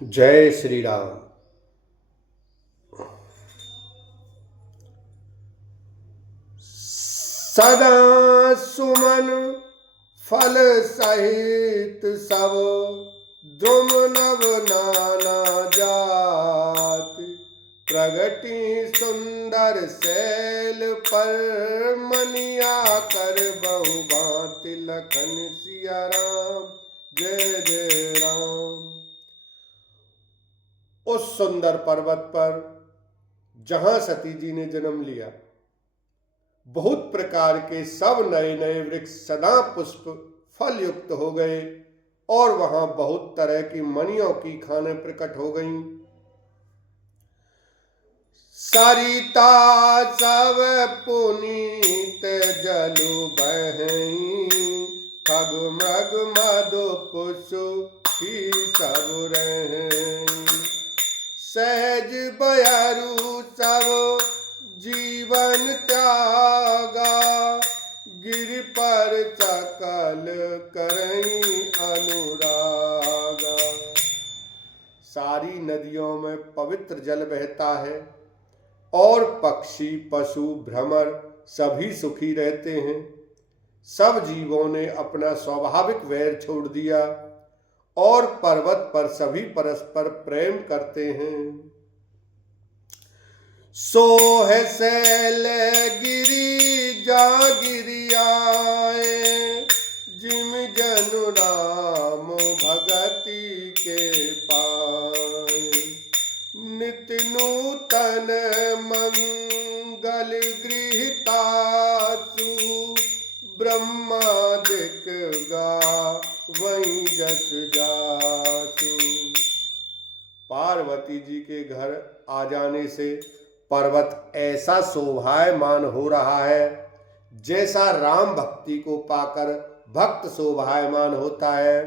जय श्री राम। सदा सुमन फल सहित सब द्रुम नव नाना जात प्रगति सुंदर शैल पर मनिया कर बहु भांति लखन सिया राम जय जय राम। उस सुंदर पर्वत पर जहां सती जी ने जन्म लिया, बहुत प्रकार के सब नए नए वृक्ष सदा पुष्प फल युक्त हो गए और वहां बहुत तरह की मणियों की खाने प्रकट हो गईं। सरिता सब पुनीत जलु बहई खग मृग मधु पुषु ही सब रहें। सहज बयरु सब जीवन त्यागा गिर पर सकल करई अनुरागा। सारी नदियों में पवित्र जल बहता है और पक्षी पशु भ्रमर सभी सुखी रहते हैं। सब जीवों ने अपना स्वाभाविक वैर छोड़ दिया और पर्वत पर सभी परस्पर प्रेम करते हैं। सोह शैल गिरी जा गिरियाए जिम जनु राम भगति के पाए। नित नूतन मंगल गृहतासु ब्रह्मादिक गा वहीं जस जासु। पार्वती जी के घर आ जाने से पर्वत ऐसा शोभायमान हो रहा है जैसा राम भक्ति को पाकर भक्त शोभायमान होता है।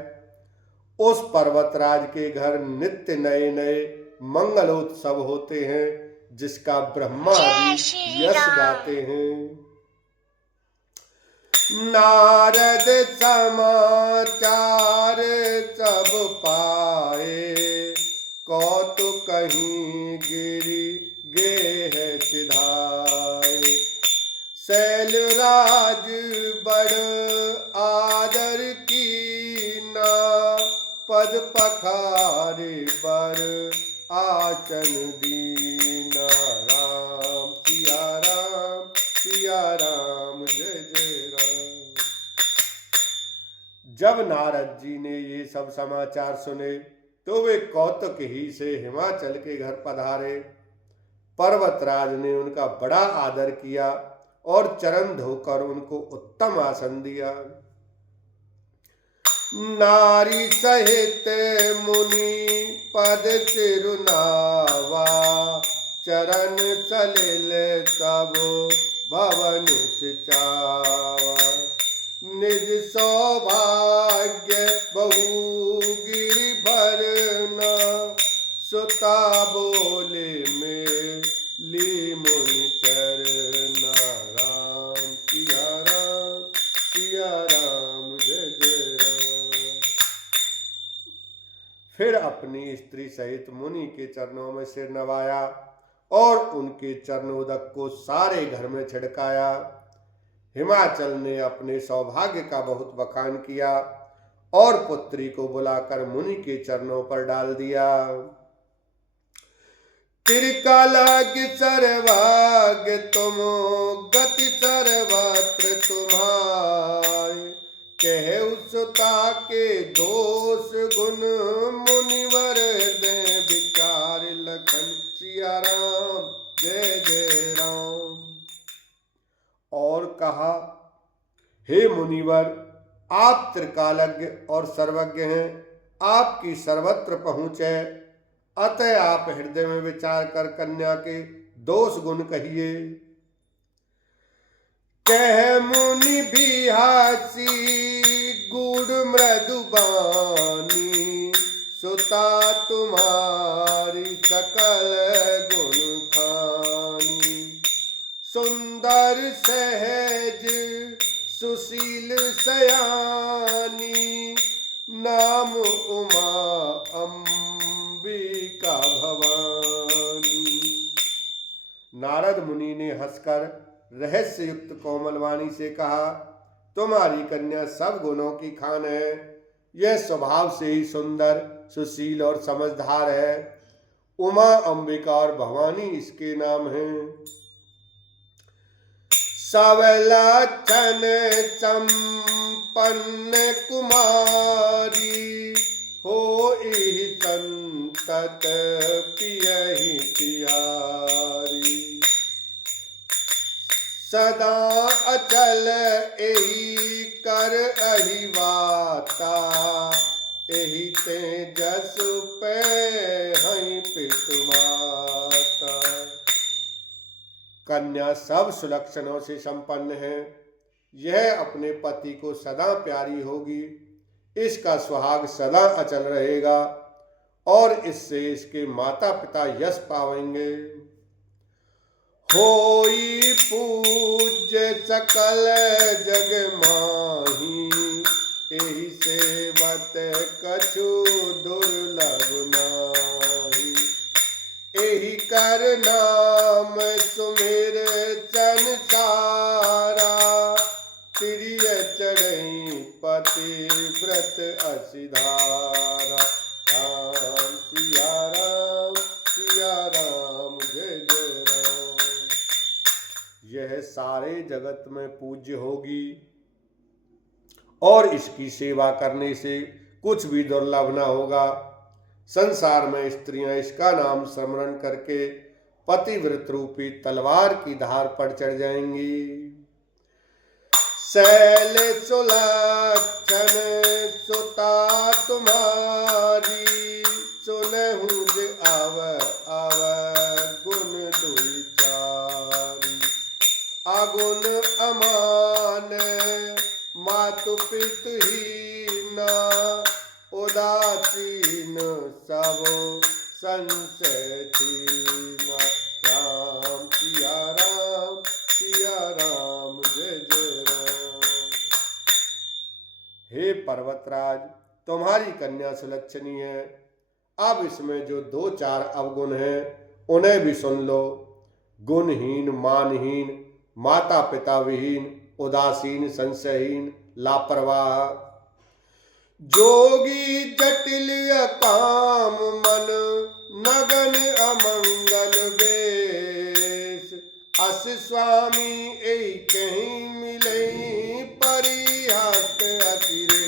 उस पर्वतराज के घर नित्य नए नए मंगलोत्सव होते हैं जिसका ब्रह्मा आदि यश गाते हैं। नारद समाचार सब पाए कौतुक कहीं गिरी गेह सिधाए। शैलराज बड़ आदर कीना पद पखारे पर आचन दीना। राम सिया राम जय जय राम। जब नारद जी ने ये सब समाचार सुने तो वे कौतुक ही से हिमाचल के घर पधारे। पर्वतराज ने उनका बड़ा आदर किया और चरण धोकर उनको उत्तम आसन दिया। नारी सहित मुनि पद चिरुनावा चरण सलिल सब भवन सिचावा। निज सौभाग्य बहु गिरि भरना सुता बोले में ली मुनि चरना। राम सिया राम जय जय राम। फिर अपनी स्त्री सहित मुनि के चरणों में सिर नवाया और उनके चरणोदक को सारे घर में छिड़काया। हिमाचल ने अपने सौभाग्य का बहुत बखान किया और पुत्री को बुलाकर मुनि के चरणों पर डाल दिया। तिरकालाग सर्वाग तुम गति सर्वत्र तुम्हारे। कहे सुता के दोष गुण मुनिवर दे विचार लखन सिया राम जय जय राम। और कहा, हे मुनिवर, आप त्रिकालज्ञ और सर्वज्ञ हैं, आपकी सर्वत्र पहुंच है, अतः आप हृदय में विचार कर कन्या के दोष गुण कहिए। कह मुनि भी हासी गुड़ मृदुबानी सुता तुम्हारी सकल गुण खानी। सुंदर सहज सुशील सयानी नाम उमा अम्बिका ने हंसकर रहस्य युक्त कोमल वाणी से कहा, तुम्हारी कन्या सब गुणों की खान है। यह स्वभाव से ही सुंदर, सुशील और समझदार है। उमा, अंबिका और भवानी इसके नाम हैं। सब लक्षण संपन्न कुमारी, होई संतत पियहि प्यारी। सदा अचल एहि कर अहि वाता, एहि तेजस पे हई पितु माता। कन्या सब सुलक्षणों से संपन्न है। यह अपने पति को सदा प्यारी होगी। इसका सुहाग सदा अचल रहेगा और इससे इसके माता पिता यश पावेंगे। होई पूज्य सकल जग माही, एहि सेवत कछु दुर्लभ नाहि। एहि कर नाम सुमिर संसारा, प्रिय चढ़ई पति व्रत असिधारा। राम सिया राम, सिया राम, जय जय राम। यह सारे जगत में पूज्य होगी और इसकी सेवा करने से कुछ भी दुर्लभ न होगा। संसार में स्त्रियां इसका नाम स्मरण करके पतिव्रत रूपी तलवार की धार पर चढ़ जाएंगी। शैल सुलक्षण सुता तुम्हारी, सुनहु जे आव आव गुण दुई चारी। अगुण अमान मातु पितु हीना, उदासीन सब संशय छीना। राम सिया राम, सिया राम, जय जय राम। हे पर्वतराज, तुम्हारी कन्या सुलक्षणी है। अब इसमें जो दो चार अवगुण हैं उन्हें भी सुन लो। गुणहीन, मानहीन, माता पिता विहीन, उदासीन, संशयहीन, लापरवाह। जोगी जटिल काम मन, नगन अमंगल वेश। अस स्वामी एहि कहीं मिलई, परिहास अतिरे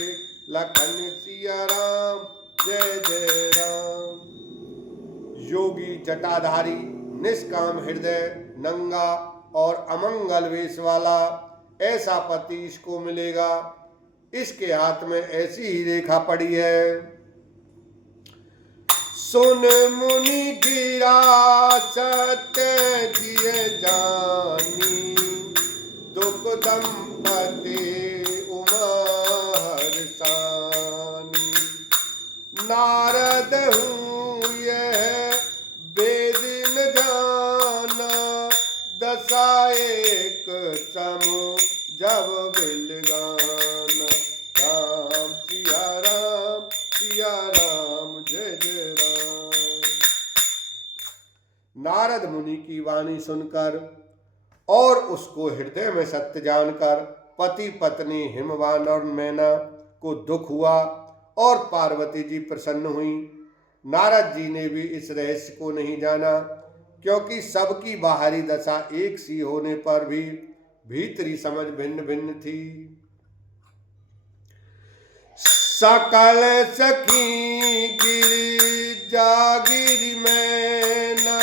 लखन सिया राम, जय जय राम। योगी जटाधारी, निष्काम हृदय, नंगा और अमंगल वेश वाला ऐसा पति इसको मिलेगा। इसके हाथ में ऐसी ही रेखा पड़ी है। सुन मुनि गिरा सत्य जिय जानी, दुख दंपति उमा हर्षानी। नारद हूँ यह वेद न जाना, दशा एक समूह जब बिलगाना। राम सिया राम, सिया राम, जय जय राम। नारद मुनि की वाणी सुनकर और उसको हृदय में सत्य जानकर पति पत्नी हिमवान और मैना को दुख हुआ और पार्वती जी प्रसन्न हुई। नारद जी ने भी इस रहस्य को नहीं जाना, क्योंकि सबकी बाहरी दशा एक सी होने पर भी भीतरी समझ भिन्न भिन्न थी। सकल सखी गिरी जागिरी मैना,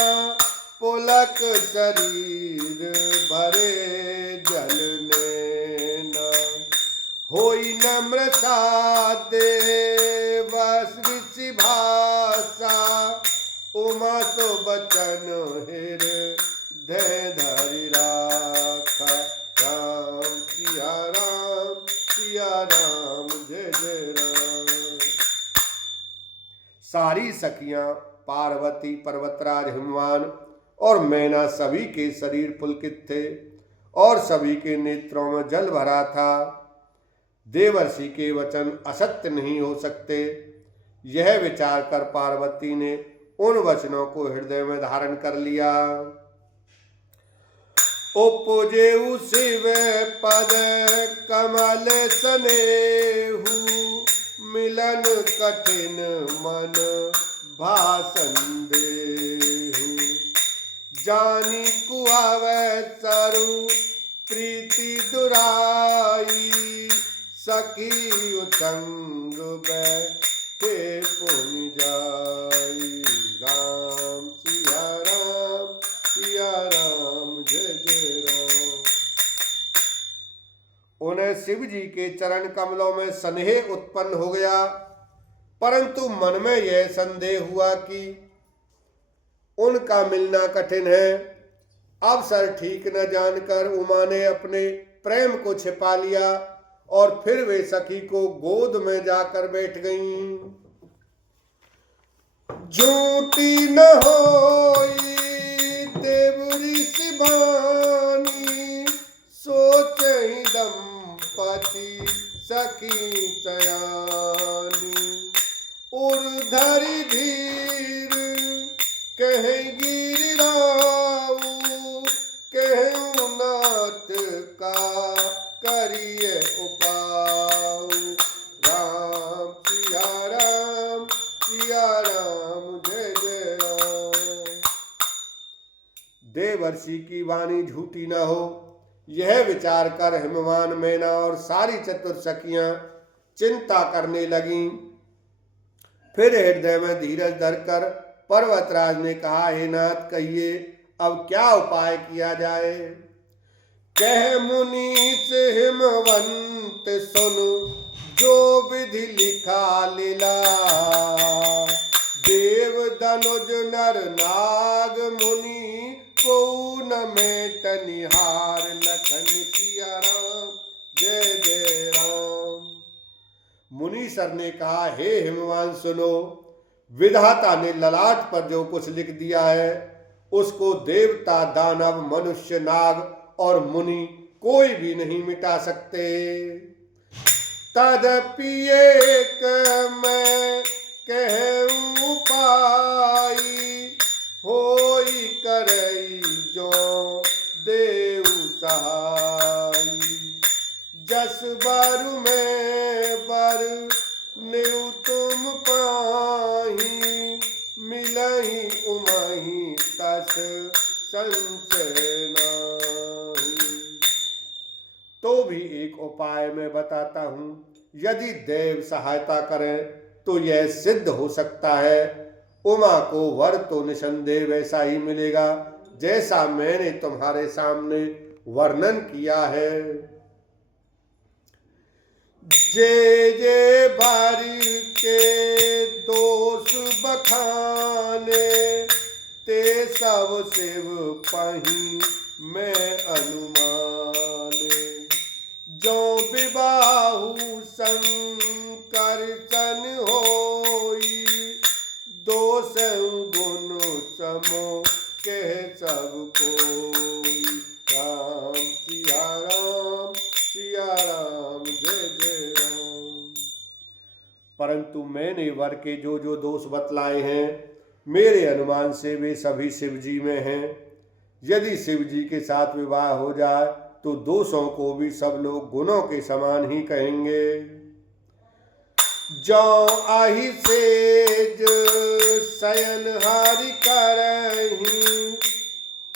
पुलक शरीर भरे जल नैना। होई नम्र सादे ऋषि भाषा, उमा सो बचन हृदय धरि राखा। राम सिया राम, सिया राम, जय जय राम। सारी सखियां पार्वती, पर्वतराज हिमवान और मैना सभी के शरीर पुलकित थे और सभी के नेत्रों में जल भरा था। देवर्षि के वचन असत्य नहीं हो सकते, यह विचार कर पार्वती ने उन वचनों को हृदय में धारण कर लिया। उपजेऊ शिव पद कमल सनेहु, मिलन कठिन मन भाषण देहु। जानी कुआवै सरु प्रीति दुराई, सखी उतंग बैठे पुनि जाई। राम सिया राम सिया राम जय जय राम। उन्हें शिव जी के चरण कमलों में स्नेह उत्पन्न हो गया, परंतु मन में यह संदेह हुआ कि उनका मिलना कठिन है। अवसर ठीक न जानकर उमा ने अपने प्रेम को छिपा लिया और फिर वे सखी को गोद में जाकर बैठ गईं। झूठी न होई देवरी शिवानी, सोचहि दंपति सखी तयानी। उर्धरि धीर कहें गिरिराऊ, कहें नाथ का करिए उपाऊ। राम सिया राम जय जय राम। देवर्षि की वाणी झूठी न हो, यह विचार कर हिमवान मैना और सारी चतुर सखियां चिंता करने लगीं। फिर हृदय में धीरज धरकर पर्वतराज ने कहा, हे नाथ कहिए अब क्या उपाय किया जाए। कह मुनीष हिमवंत सुनु, जो विधि लिखा लीला। देव धनुज नर नाग मुनि, को न मेट निहार। लखन सिया राम जय जय राम। मुनीश्वर ने कहा, हे हिमवान सुनो, विधाता ने ललाट पर जो कुछ लिख दिया है उसको देवता दानव मनुष्य नाग और मुनि कोई भी नहीं मिटा सकते। तदपि एक मैं कहूँ पाई, होई करई जो देव सहाई। जस बारु में बर नेउ तुम पाही, मिलहि उमहि तस संशय नाहि। तो भी एक उपाय मैं बताता हूँ, यदि देव सहायता करें तो यह सिद्ध हो सकता है। उमा को वर तो निसंदेह वैसा ही मिलेगा जैसा मैंने तुम्हारे सामने वर्णन किया है। जे जे बारी के दोष बखाने, ते सब शिव पही मैं अनुमाने। जो विबाहु शंकर सन होई, दोष गुण समो कह सब कोई। राम सिया राम जय जय राम। परंतु मैंने वर के जो जो दोष बतलाए हैं, मेरे अनुमान से वे सभी शिव जी में हैं। यदि शिव जी के साथ विवाह हो जाए तो दोषों को भी सब लोग गुणों के समान ही कहेंगे। जो आहि सेज शयन हारि करहि,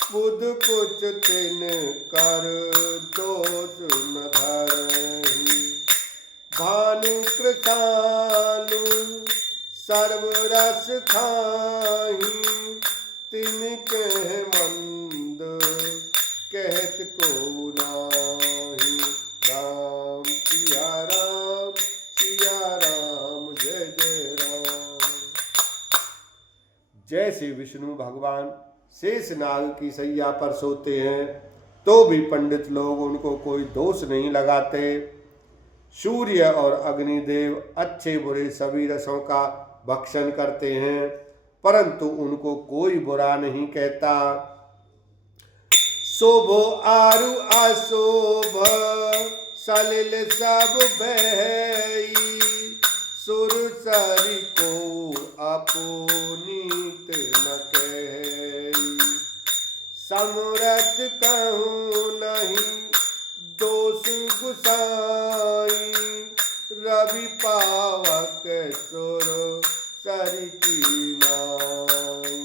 बुध कुछ तिन कर दोष न धरहि। भानु कृतानु सर्व रस खाहि, तिन कह मंद कहत को नाही। राम सिया राम जय जय राम। जैसे विष्णु भगवान शेषनाग की सैया पर सोते हैं तो भी पंडित लोग उनको कोई दोष नहीं लगाते। सूर्य और अग्निदेव अच्छे बुरे सभी रसों का भक्षण करते हैं, परंतु उनको कोई बुरा नहीं कहता। शोभो आरु अशोभ सलिल सब बहई, सुर सरी को अपुनीत न कही। समरथ कहूँ नहीं दोष गुसाई, रवि पावक सुर सर की नाई।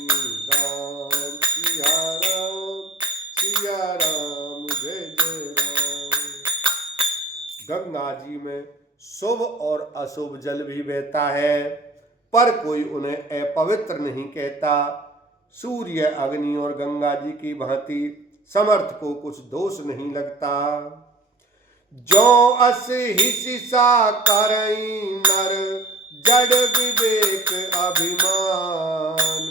राम सिया राम, सिया राम जय जय राम। गंगा जी में शुभ और अशुभ जल भी बहता है, पर कोई उन्हें अपवित्र नहीं कहता। सूर्य, अग्नि और गंगा जी की भांति समर्थ को कुछ दोष नहीं लगता। जो अस हिस्सा करई नर, जड़ विवेक अभिमान,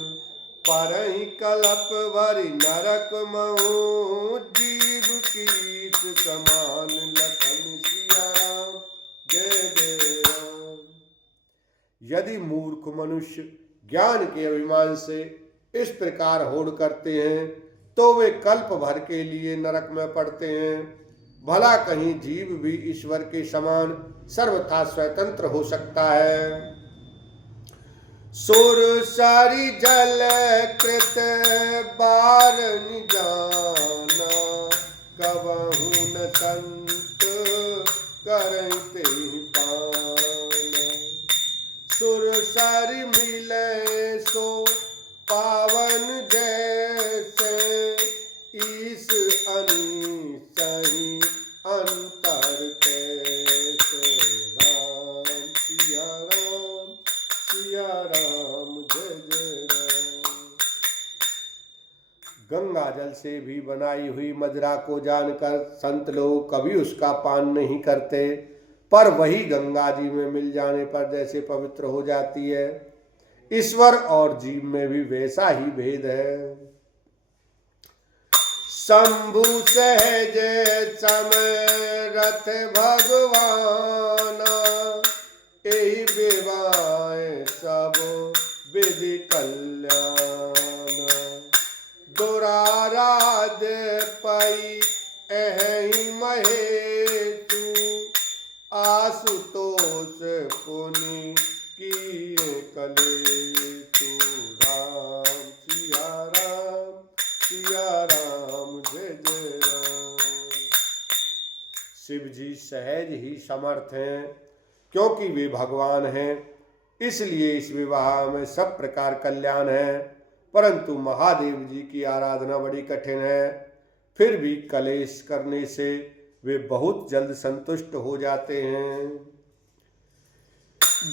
परहि कलप भरि नरक महु, जीव कीट समान। लखन सिया राम जय जय राम। यदि मूर्ख मनुष्य ज्ञान के अभिमान से इस प्रकार होड़ करते हैं तो वे कल्प भर के लिए नरक में पड़ते हैं। भला कहीं जीव भी ईश्वर के समान सर्वथा स्वतंत्र हो सकता है। सुर सारी जल कृत बार निजाना, कबहु न संत करते पाना। सुर सारी मिले सो पावन जैसे, ईस अनी सही अंतर कैसे। राम सिया राम, सिया राम जय जय राम। गंगा जल से भी बनाई हुई मदिरा को जानकर संत लोग कभी उसका पान नहीं करते, पर वही गंगा जी में मिल जाने पर जैसे पवित्र हो जाती है। ईश्वर और जीव में भी वैसा ही भेद है। शंभु सहज समरथ भगवाना, एहि विवाह सब विधि कल्याण। दुराराध पई एहि महेतु, आशुतोष पुनि किए कलेतु। राम सिया राम, सिया राम जय जय राम। शिव जी सहज ही समर्थ हैं, क्योंकि वे भगवान हैं, इसलिए इस विवाह में सब प्रकार कल्याण है। परंतु महादेव जी की आराधना बड़ी कठिन है, फिर भी कलेश करने से वे बहुत जल्द संतुष्ट हो जाते हैं।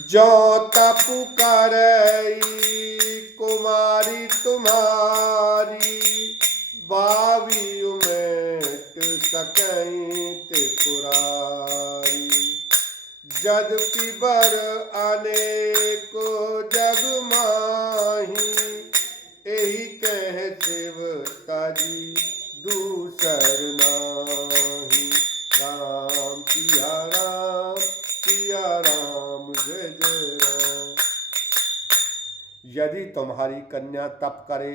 जो तपु करई कुमारी तुम्हारी, बावी उमेट सकई त्रिपुरारी। यद्यपि बर अनेको जग माही, एहि कह शिव ताजी दूसर नाही। राम सिया राम, सिया राम जय जय राम। यदि तुम्हारी कन्या तप करे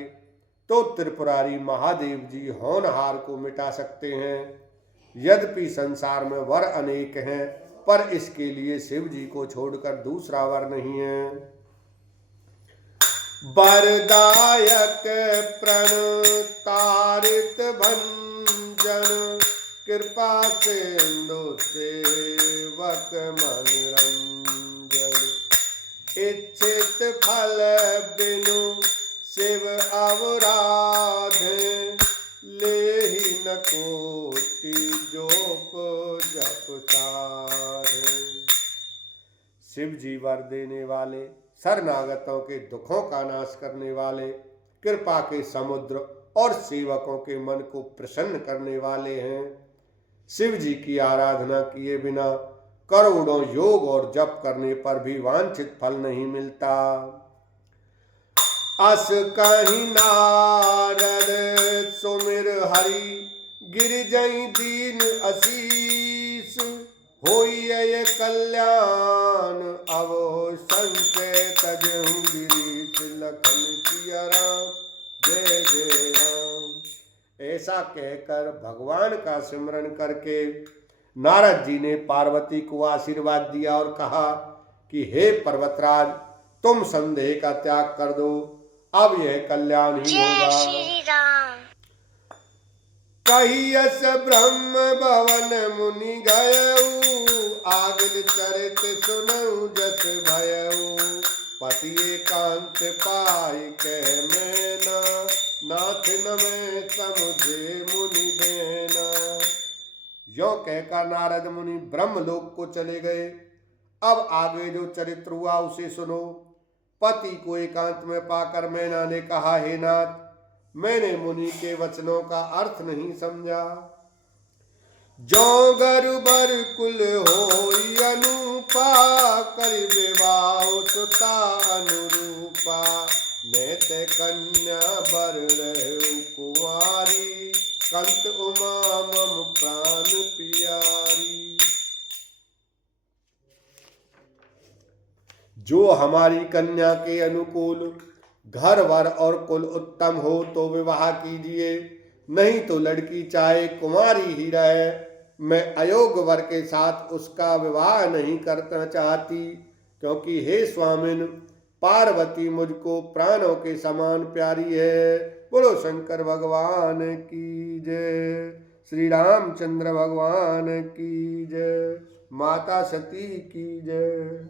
तो त्रिपुरारी महादेव जी होनहार को मिटा सकते हैं। यद्यपि संसार में वर अनेक हैं, पर इसके लिए शिव जी को छोड़कर दूसरा वर नहीं है। वरदायक प्रण तारित भंजन, कृपा सिंधु सेवक मनरंजन। इच्छित फल बिनु शिव अवराध, लेहि न कोटि जोप जप साध। शिव जी वर देने वाले, शरणागतों के दुखों का नाश करने वाले, कृपा के समुद्र और सेवकों के मन को प्रसन्न करने वाले हैं। शिव जी की आराधना किए बिना करोड़ों योग और जप करने पर भी वांछित फल नहीं मिलता। अस कहीं नारद सुमिर हरि, गिरजई दीन असीस। होई ये कल्याण अब संचय तजहु गिरीश। लखन सिया राम जय जय राम। ऐसा कहकर भगवान का सिमरन करके नारद जी ने पार्वती को आशीर्वाद दिया और कहा कि हे पर्वतराज, तुम संदेह का त्याग कर दो, अब यह कल्याण ही होगा। कहियस ब्रह्म भवन मुनि गयऊ, आगिल चरित सुनऊ जस भयऊ। पति एकांत पाई कह मैना, नाथ न मैं समुझे मुनि देना। यो कहकर नारद मुनि ब्रह्मलोक को चले गए। अब आगे जो चरित्र हुआ उसे सुनो। पति को एकांत में पाकर मैना ने कहा, हे नाथ, मैंने मुनि के वचनों का अर्थ नहीं समझा। जो गरु बर कुल होई अनुपा, कर विवाह सुता अनुरूपा। नेत कन्या बर रहु कुंवारी, कंत उमा मम प्राण पियारी। जो हमारी कन्या के अनुकूल घर वर और कुल उत्तम हो तो विवाह कीजिए, नहीं तो लड़की चाहे कुमारी ही रहे, मैं अयोग्य वर के साथ उसका विवाह नहीं करना चाहती, क्योंकि हे स्वामिन, पार्वती मुझको प्राणों के समान प्यारी है। बोलो शंकर भगवान की जय, श्री रामचंद्र भगवान की जय, माता सती की जय।